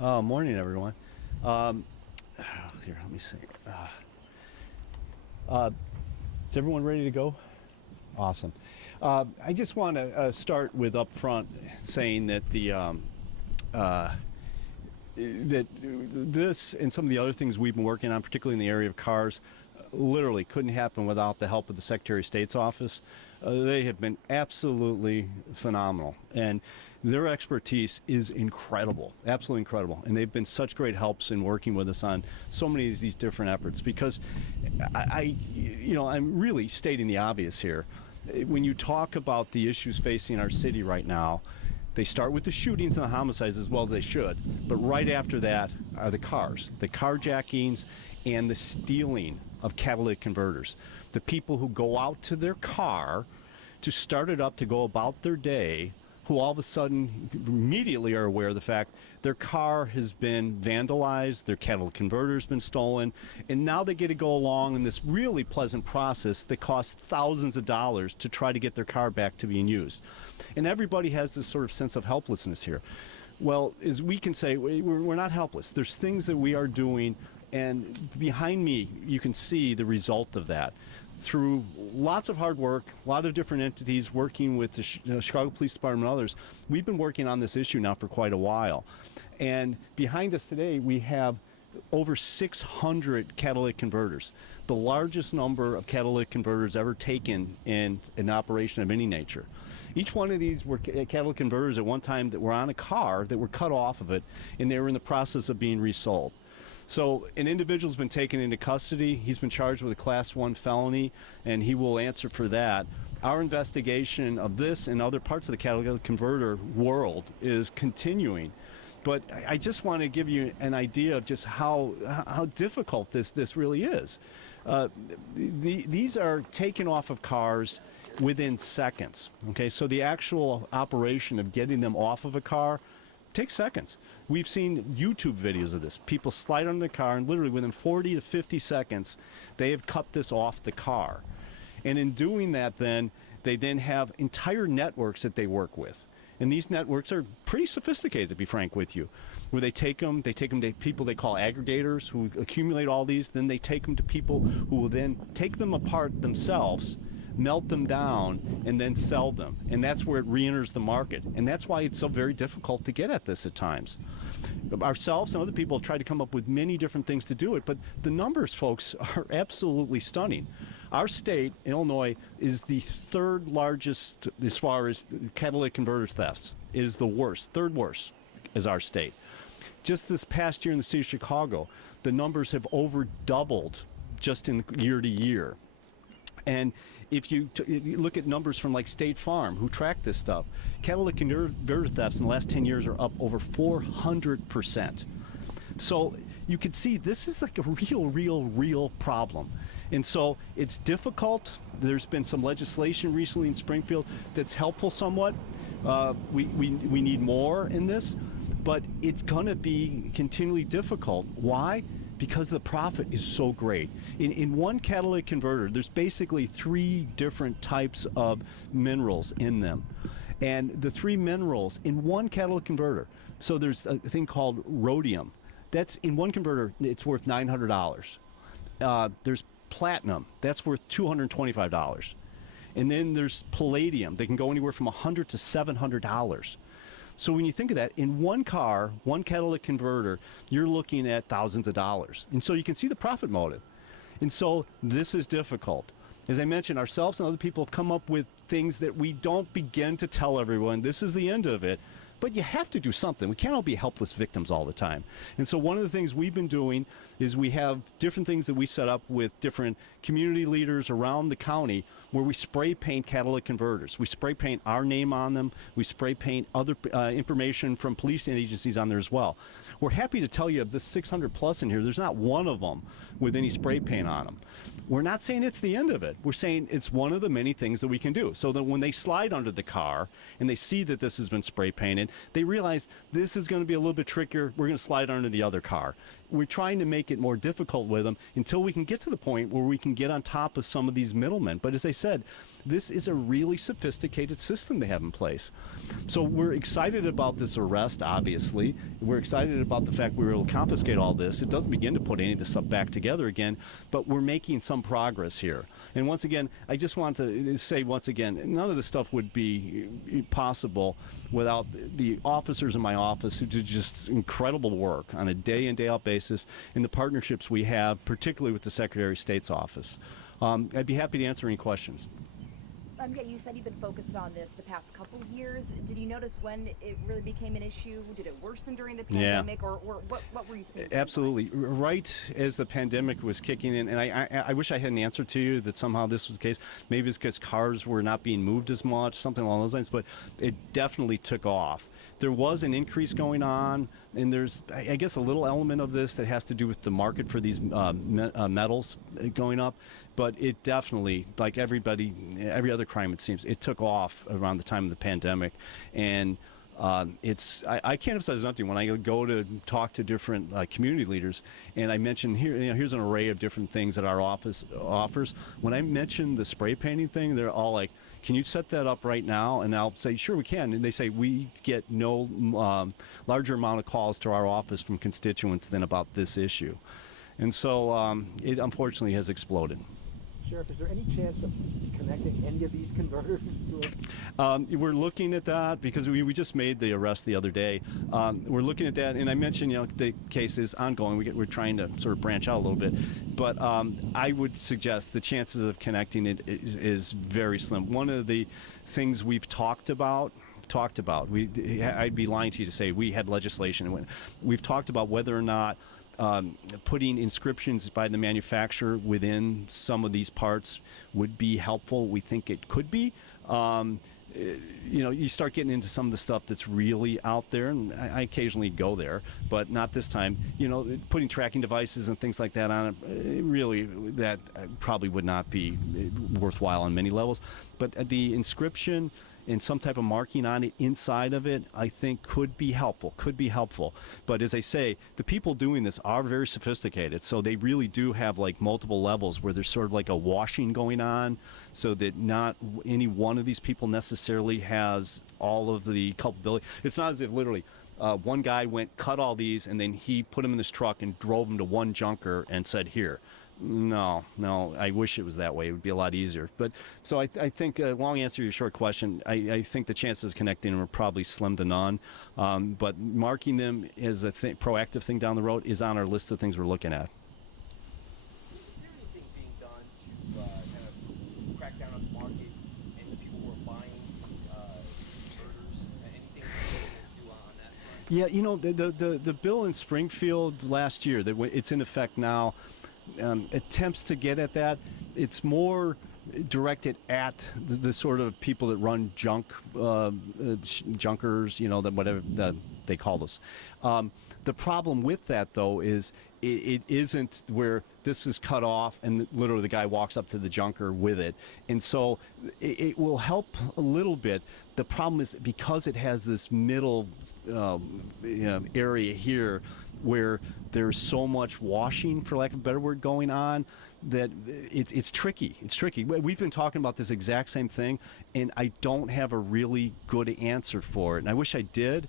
Morning, everyone. Um, Here, let me see. Is everyone ready to go? Awesome. I just want to start with up front saying that that this and some of the other things we've been working on, particularly in the area of cars, literally couldn't happen without the help of the Secretary of State's office. They have been absolutely phenomenal, and their expertise is incredible, absolutely incredible. And they've been such great helps in working with us on so many of these different efforts. Because I'm really stating the obvious here. When you talk about the issues facing our city right now, they start with the shootings and the homicides, as well as they should. But right after that are the cars, the carjackings, and the stealing of catalytic converters. The people who go out to their car to start it up to go about their day, who all of a sudden immediately are aware of the fact their car has been vandalized, their catalytic converter has been stolen, and now they get to go along in this really pleasant process that costs thousands of dollars to try to get their car back to being used. And everybody has this sort of sense of helplessness here. Well, as we can say, we're not helpless. There's things that we are doing, and behind me you can see the result of that. Through lots of hard work, a lot of different entities working with the Chicago Police Department and others, we've been working on this issue now for quite a while. And behind us today, we have over 600 catalytic converters, the largest number of catalytic converters ever taken in an operation of any nature. Each one of these were catalytic converters at one time that were on a car that were cut off of it, and they were in the process of being resold. So an individual's been taken into custody. He's been charged with a Class 1 felony, and he will answer for that. Our investigation of this and other parts of the catalytic converter world is continuing. But I just want to give you an idea of just how difficult this really is. These are taken off of cars within seconds. Okay, so the actual operation of getting them off of a car takes seconds. We've seen YouTube videos of this. People slide under the car, and literally within 40 to 50 seconds, they have cut this off the car. And in doing that, they then have entire networks that they work with. And these networks are pretty sophisticated, to be frank with you, where they take them to people they call aggregators who accumulate all these. Then they take them to people who will then take them apart themselves, melt them down, and then sell them. And that's where it re-enters the market. And that's why it's so very difficult to get at this at times. Ourselves and other people have tried to come up with many different things to do it, but the numbers, folks, are absolutely stunning. Our state, Illinois, is the third largest as far as catalytic converter thefts. It is the worst, third worst is our state. Just this past year in the city of Chicago, the numbers have over doubled just in year to year. And if you look at numbers from like State Farm, who track this stuff, catalytic converter thefts in the last 10 years are up over 400%. So you can see this is like a real problem. And so it's difficult. There's been some legislation recently in Springfield that's helpful somewhat. We need more in this, but it's going to be continually difficult. Why? Because the profit is so great. In one catalytic converter, there's basically 3 different types of minerals in them. And the 3 minerals in one catalytic converter, so there's a thing called rhodium. That's in one converter, it's worth $900. There's platinum, that's worth $225. And then there's palladium, they can go anywhere from $100 to $700. So when you think of that, in one car, one catalytic converter, you're looking at thousands of dollars. And so you can see the profit motive. And so this is difficult. As I mentioned, ourselves and other people have come up with things that we don't begin to tell everyone, this is the end of it. But you have to do something. We can't all be helpless victims all the time. And so one of the things we've been doing is we have different things that we set up with different community leaders around the county where we spray paint catalytic converters. We spray paint our name on them. We spray paint other information from police agencies on there as well. We're happy to tell you of this 600 plus in here, there's not one of them with any spray paint on them. We're not saying it's the end of it. We're saying it's one of the many things that we can do. So that when they slide under the car and they see that this has been spray painted, they realize this is going to be a little bit trickier. We're going to slide under the other car. We're trying to make it more difficult with them until we can get to the point where we can get on top of some of these middlemen. But as I said, this is a really sophisticated system they have in place. So we're excited about this arrest, obviously. We're excited about the fact we were able to confiscate all this. It doesn't begin to put any of this stuff back together again, but we're making some progress here. And once again, I just want to say once again, none of this stuff would be possible without the officers in my office who do just incredible work on a day in, day out basis, and the partnerships we have, particularly with the Secretary of State's office. I'd be happy to answer any questions. Yeah, you said you've been focused on this the past couple years. Did you notice when it really became an issue? Did it worsen during the pandemic, or what were you seeing? Absolutely. Right as the pandemic was kicking in, and I wish I had an answer to you that somehow this was the case. Maybe it's because cars were not being moved as much, something along those lines, but it definitely took off. There was an increase going on, and there's, I guess, a little element of this that has to do with the market for these metals going up. But it definitely, like every other crime, it seems, it took off around the time of the pandemic. And I can't emphasize enough to you, when I go to talk to different community leaders, and I mention here, here's an array of different things that our office offers. When I mention the spray painting thing, they're all like, can you set that up right now? And I'll say, sure, we can. And they say, we get no larger amount of calls to our office from constituents than about this issue. And so it unfortunately has exploded. Sheriff, is there any chance of connecting any of these converters to it? We're looking at that because we just made the arrest the other day. We're looking at that, and I mentioned, the case is ongoing. We're trying to sort of branch out a little bit, but I would suggest the chances of connecting it is very slim. One of the things we've talked about, I'd be lying to you to say we had legislation. We've talked about whether or not putting inscriptions by the manufacturer within some of these parts would be helpful. We think it could be. You start getting into some of the stuff that's really out there, and I occasionally go there, but not this time. Putting tracking devices and things like that on it, really, that probably would not be worthwhile on many levels. But the inscription and some type of marking on it inside of it, I think could be helpful. But as I say, the people doing this are very sophisticated, so they really do have like multiple levels where there's sort of like a washing going on, so that not any one of these people necessarily has all of the culpability. It's not as if literally one guy cut all these, and then he put them in his truck and drove them to one junker and said, here. No, I wish it was that way. It would be a lot easier. But so I think, long answer to your short question, I think the chances of connecting them are probably slim to none. But marking them as a proactive thing down the road is on our list of things we're looking at. Is there anything being done to kind of crack down on the market and the people who are buying these converters? Anything to do on that front? Yeah, the bill in Springfield last year, it's in effect now, attempts to get at that. It's more directed at the sort of people that run junkers, whatever they call those. The problem with that, though, is it isn't where this is cut off and literally the guy walks up to the junker with it. And so it will help a little bit. The problem is because it has this middle area here where there's so much washing, for lack of a better word, going on, that it's tricky. It's tricky. We've been talking about this exact same thing, and I don't have a really good answer for it. And I wish I did,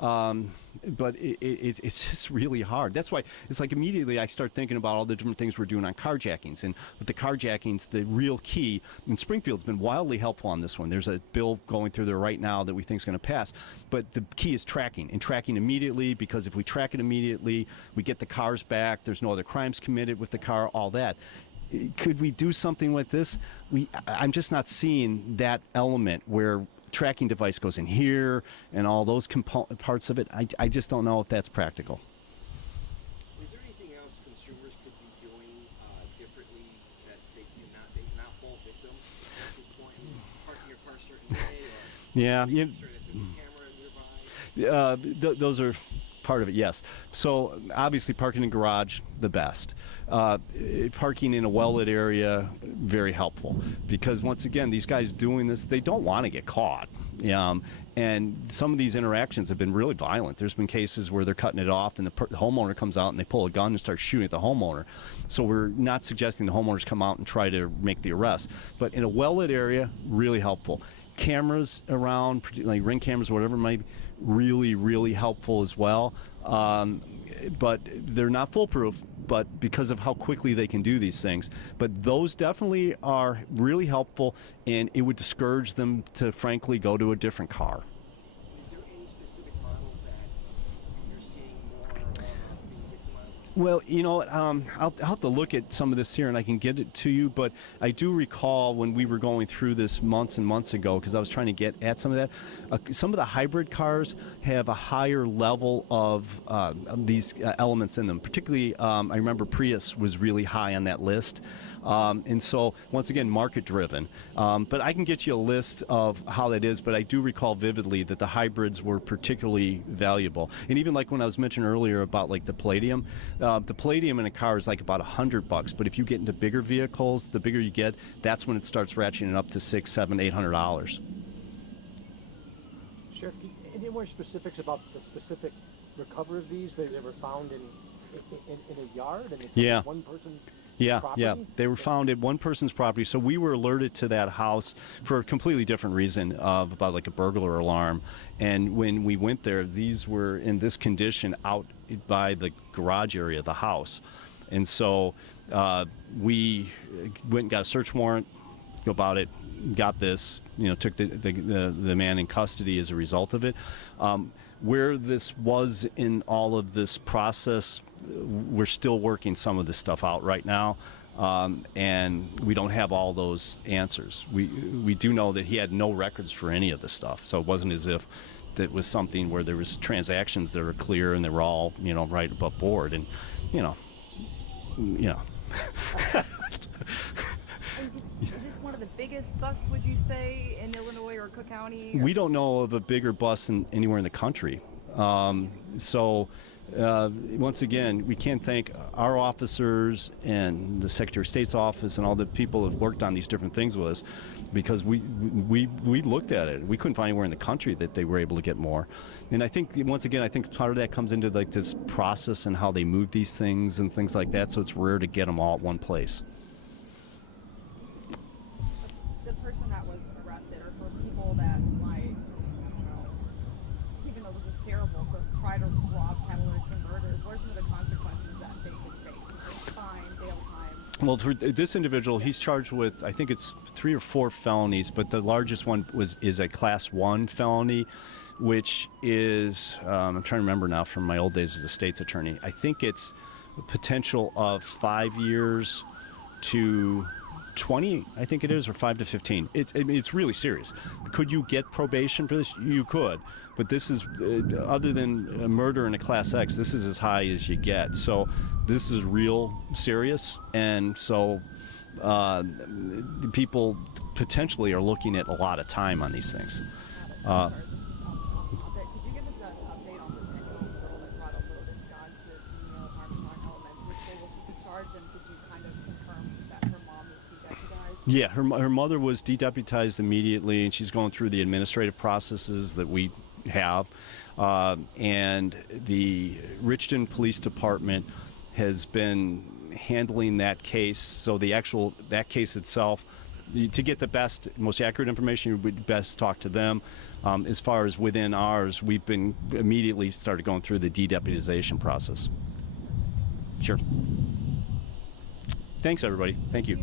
but it's just really hard. That's why it's like immediately I start thinking about all the different things we're doing on carjackings. And with the carjackings, the real key, and Springfield's been wildly helpful on this one. There's a bill going through there right now that we think is going to pass. But the key is tracking, and tracking immediately, because if we track it immediately, we get the cars back, there's no other crimes committed with the car, all that. Could we do something like this? I'm just not seeing that element where tracking device goes in here and all those parts of it. I just don't know if that's practical. Is there anything else consumers could be doing differently that they not fall victim at this point? I mean, is parking your car a certain way, or yeah, making sure that there's a camera nearby? Those are part of it, yes. So obviously parking in garage, the best. Parking in a well-lit area, very helpful, because once again, these guys doing this, they don't want to get caught. And some of these interactions have been really violent. There's been cases where they're cutting it off and the homeowner comes out and they pull a gun and start shooting at the homeowner. So we're not suggesting the homeowners come out and try to make the arrest. But in a well-lit area, really helpful. Cameras around, like Ring cameras, whatever it might be, really, really helpful as well. But they're not foolproof, but because of how quickly they can do these things. But those definitely are really helpful, and it would discourage them to, frankly, go to a different car. Is there any specific model that you're seeing more being victimized? Well, you know, I'll have to look at some of this here and I can get it to you, but I do recall when we were going through this months and months ago, because I was trying to get at some of that, some of the hybrid cars have a higher level of these elements in them. Particularly, I remember Prius was really high on that list. And so, once again, market driven. But I can get you a list of how that is, but I do recall vividly that the hybrids were particularly valuable. And even like when I was mentioning earlier about like the palladium in a car is like about $100, but if you get into bigger vehicles, the bigger you get, that's when it starts ratcheting up to $600, $700, $800. Sheriff, any more specifics about the specific recovery of these? They were found in a yard, and it's one person's property? Yeah, they were found at one person's property. So we were alerted to that house for a completely different reason of about like a burglar alarm. And when we went there, these were in this condition out by the garage area of the house. And so we went and got a search warrant about it, got this, took the man in custody as a result of it. Where this was in all of this process, we're still working some of this stuff out right now, and we don't have all those answers. We do know that he had no records for any of this stuff, so it wasn't as if that was something where there was transactions that were clear and they were all right above board, and Is this one of the biggest busts, would you say, in Illinois or Cook County? We don't know of a bigger bust anywhere in the country. Once again, we can't thank our officers and the Secretary of State's office and all the people who have worked on these different things with us, because we looked at it. We couldn't find anywhere in the country that they were able to get more. And I think, once again, part of that comes into like this process and how they move these things and things like that, so it's rare to get them all at one place. The person that was arrested, or for people that might, even though this is terrible, to try to rob catalytic converters, what are some of the consequences that they could face? Fine, jail time? Well, for this individual, he's charged with, I think it's 3 or 4 felonies, but the largest one is a Class 1 felony, which is, I'm trying to remember now from my old days as a state's attorney, I think it's a potential of 5 years to 20, I think it is, or 5 to 15. It's really serious. Could you get probation for this? You could, but this is, other than a murder in a Class X, this is as high as you get. So this is real serious, and so people potentially are looking at a lot of time on these things. Could you give us an update on the 10-year-old girl that brought a loaded gun to Neil Armstrong Elementary School? Was she charged, and could you kind of confirm that her mom is de-deputized? Yeah, her mother was de-deputized immediately, and she's going through the administrative processes that we have. And the Richton Police Department has been handling that case. So that case itself, to get the best, most accurate information, you would best talk to them. As far as within ours, we've been immediately started going through the de-deputization process. Sure. Thanks, everybody. Thank you.